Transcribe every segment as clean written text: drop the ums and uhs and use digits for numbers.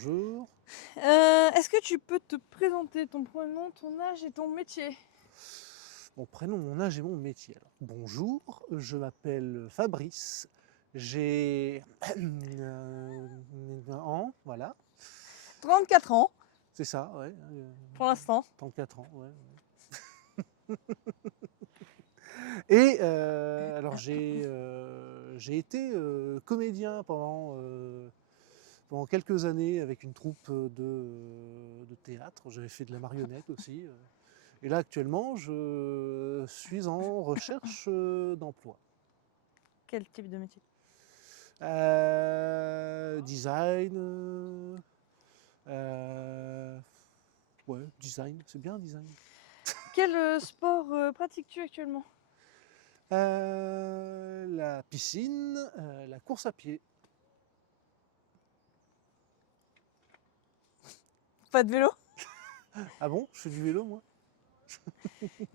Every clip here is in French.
bonjour. Est-ce que tu peux te présenter ton prénom, ton âge et ton métier? Mon prénom, mon âge et mon métier. Alors, bonjour, je m'appelle Fabrice, j'ai ans, voilà, 34 ans, c'est ça, ouais, pour l'instant. 34 ans, ouais. Et alors j'ai été comédien pendant quelques années avec une troupe de théâtre. J'avais fait de la marionnette aussi. Et là actuellement, je suis en recherche d'emploi. Quel type de métier? Design. Ouais, design, c'est bien design. Quel sport pratiques-tu actuellement? La piscine, la course à pied. Pas de vélo? Ah bon, je fais du vélo moi.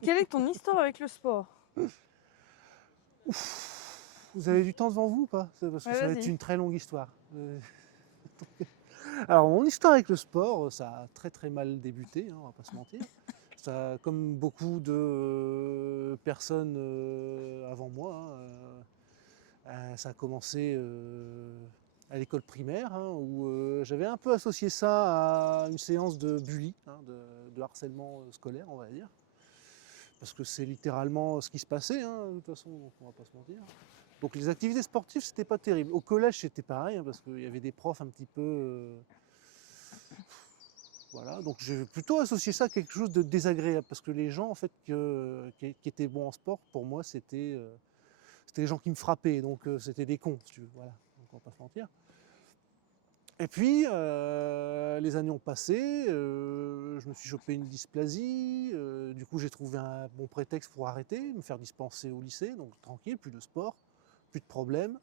Quelle est ton histoire avec le sport? Vous avez du temps devant vous ou pas? Parce que Ouais, ça va être vas-y. une très longue histoire. Alors mon histoire avec le sport, ça a très très mal débuté, hein, on va pas se mentir. Ça, comme beaucoup de personnes avant moi, hein, ça a commencé à l'école primaire, hein, où j'avais un peu associé ça à une séance de bully, hein, de harcèlement scolaire, on va dire. Parce que c'est littéralement ce qui se passait, hein, de toute façon, donc on va pas se mentir. Donc les activités sportives, c'était pas terrible. Au collège, c'était pareil, hein, parce qu'il y avait des profs un petit peu... voilà, donc j'ai plutôt associé ça à quelque chose de désagréable, parce que les gens en fait qui étaient bons en sport, pour moi, c'était les gens qui me frappaient, donc c'était des cons, si tu veux, voilà, donc on va pas se mentir. Et puis, les années ont passé, je me suis chopé une dysplasie, du coup j'ai trouvé un bon prétexte pour arrêter, me faire dispenser au lycée, donc tranquille, plus de sport, plus de problèmes.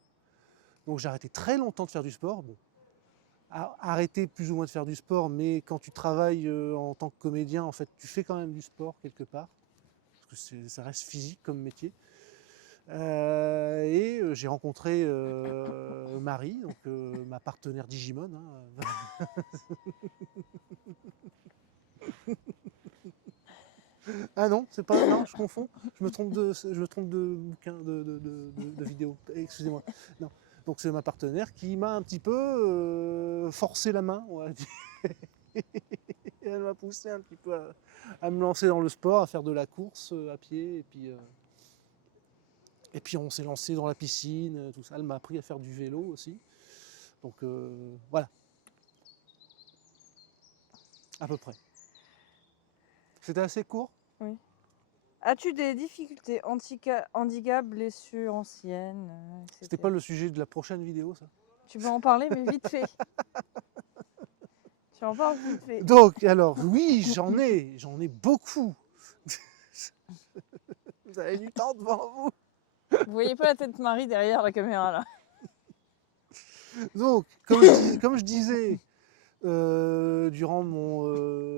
Donc j'ai arrêté très longtemps de faire du sport. Bon, arrêter plus ou moins de faire du sport, mais quand tu travailles en tant que comédien, en fait, tu fais quand même du sport quelque part, parce que ça reste physique comme métier. Et j'ai rencontré Marie, donc ma partenaire Digimon. Hein. Ah non, c'est pas. Non, je confonds. Je me trompe de bouquin, de vidéo. Excusez-moi. Non. Donc c'est ma partenaire qui m'a un petit peu forcé la main, on va dire. Et elle m'a poussé un petit peu à me lancer dans le sport, à faire de la course à pied. Et puis on s'est lancé dans la piscine, tout ça. Elle m'a appris à faire du vélo aussi. Donc voilà, à peu près. C'était assez court. Oui. As-tu des difficultés, handicap, blessures anciennes, C'était etc. pas le sujet de la prochaine vidéo, ça. Tu peux en parler, mais vite fait. Tu en parles vite fait. Donc, alors, oui, j'en ai beaucoup. Vous avez du temps devant vous. Vous voyez pas la tête de Marie derrière la caméra là? Donc, comme je disais, durant mon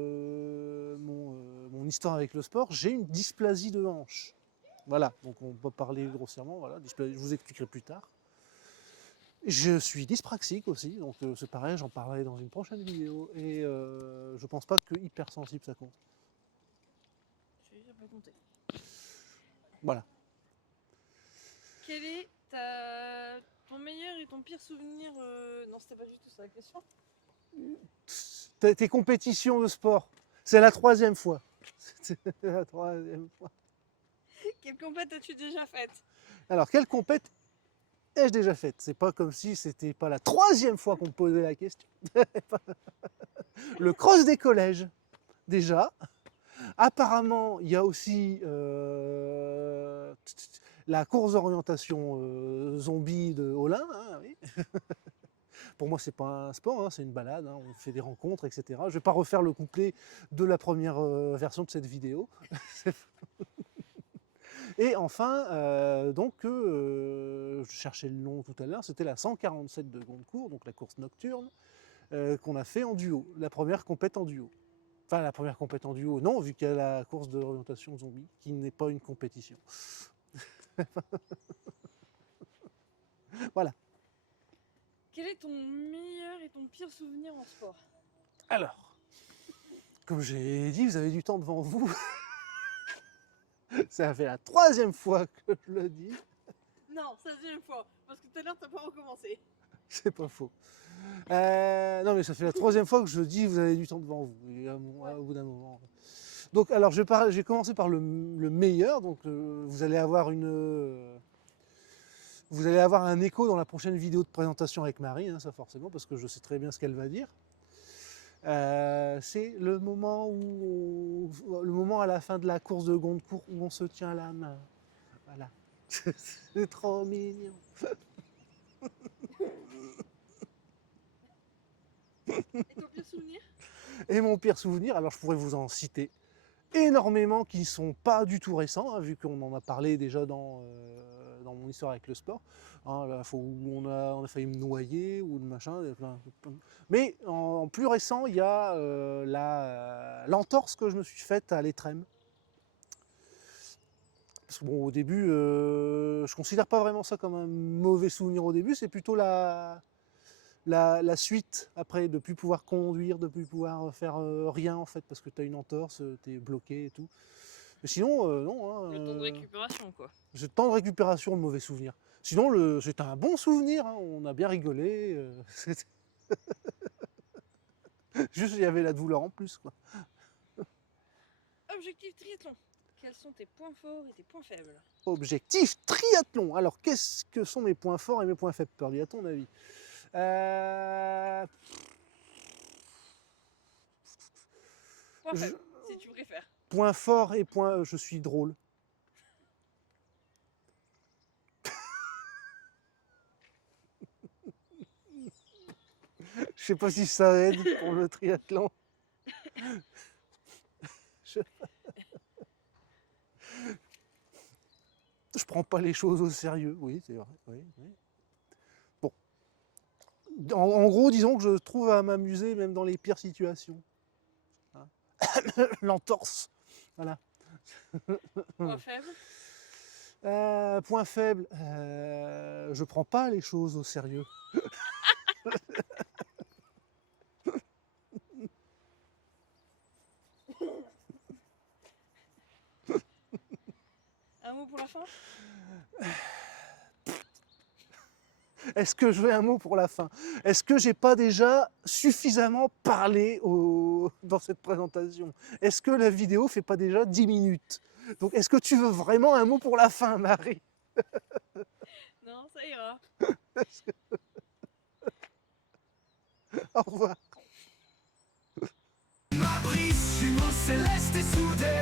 histoire avec le sport, j'ai une dysplasie de hanche. Voilà, donc on peut parler grossièrement, voilà, je vous expliquerai plus tard. Je suis dyspraxique aussi, donc c'est pareil, j'en parlerai dans une prochaine vidéo, et je pense pas que hypersensible ça compte. Je vais pas compter. Voilà. Quel est ton meilleur et ton pire souvenir Non, c'était pas du tout ça la question. Tes compétitions de sport, c'est la 3e fois. C'est la 3e fois. Quelle compète as-tu déjà faite? Alors, quelle compète ai-je déjà faite? C'est pas comme si c'était pas la 3e fois qu'on me posait la question. Le cross des collèges, déjà. Apparemment, il y a aussi la course d'orientation zombie de Olin. Hein, oui. Pour moi, c'est pas un sport, hein, c'est une balade. Hein, on fait des rencontres, etc. Je vais pas refaire le couplet de la première version de cette vidéo. Et enfin, je cherchais le nom tout à l'heure, c'était la 147 de Gondecourt, donc la course nocturne, qu'on a fait en duo, la première compète en duo. Enfin, la première compète en duo, non, vu qu'il y a la course d'orientation zombie, qui n'est pas une compétition. Voilà. Quel est ton meilleur et ton pire souvenir en sport? Alors, comme j'ai dit, vous avez du temps devant vous. Ça fait la 3e fois que je le dis. Non, 16e fois, parce que tout à l'heure t'as pas recommencé. C'est pas faux. Non, mais ça fait la 3e fois que je dis vous avez du temps devant vous. Et au bout d'un moment. Donc, alors, je vais commencer par le meilleur. Donc, vous allez avoir un écho dans la prochaine vidéo de présentation avec Marie, hein, ça forcément, parce que je sais très bien ce qu'elle va dire. C'est le moment à la fin de la course de Gondecourt où on se tient la main. Voilà. C'est trop mignon. Et ton pire souvenir? Et mon pire souvenir, alors je pourrais vous en citer énormément qui ne sont pas du tout récents, hein, vu qu'on en a parlé déjà dans mon histoire avec le sport. Hein, la fois où on a failli me noyer ou le machin. Mais en plus récent, il y a l'entorse que je me suis faite à l'étrème. Parce que bon, au début, je ne considère pas vraiment ça comme un mauvais souvenir au début, c'est plutôt la suite après, de ne plus pouvoir conduire, de ne plus pouvoir faire rien en fait, parce que tu as une entorse, tu es bloqué et tout. Mais sinon, non. Hein, Le temps de récupération, quoi. C'est le temps de récupération, le mauvais souvenir. Sinon, c'était un bon souvenir, hein, on a bien rigolé. Juste, il y avait la douleur en plus, quoi. Objectif triathlon. Quels sont tes points forts et tes points faibles? Objectif triathlon. Alors, qu'est-ce que sont mes points forts et mes points faibles, Pearly, à ton avis? Point faible, si tu préfères. Point fort et point... je suis drôle. Je sais pas si ça aide pour le triathlon. Je prends pas les choses au sérieux, oui, c'est vrai. Oui, oui. Bon. En gros, disons que je trouve à m'amuser même dans les pires situations. Hein. L'entorse. Voilà. Point faible? Point faible, je prends pas les choses au sérieux. Un mot pour la fin? Est-ce que je veux un mot pour la fin? Est-ce que j'ai pas déjà suffisamment parlé dans cette présentation? Est-ce que la vidéo fait pas déjà 10 minutes? Donc est-ce que tu veux vraiment un mot pour la fin, Marie? Non, ça ira. Au revoir. Ma brise, jumeaux céleste et soudée.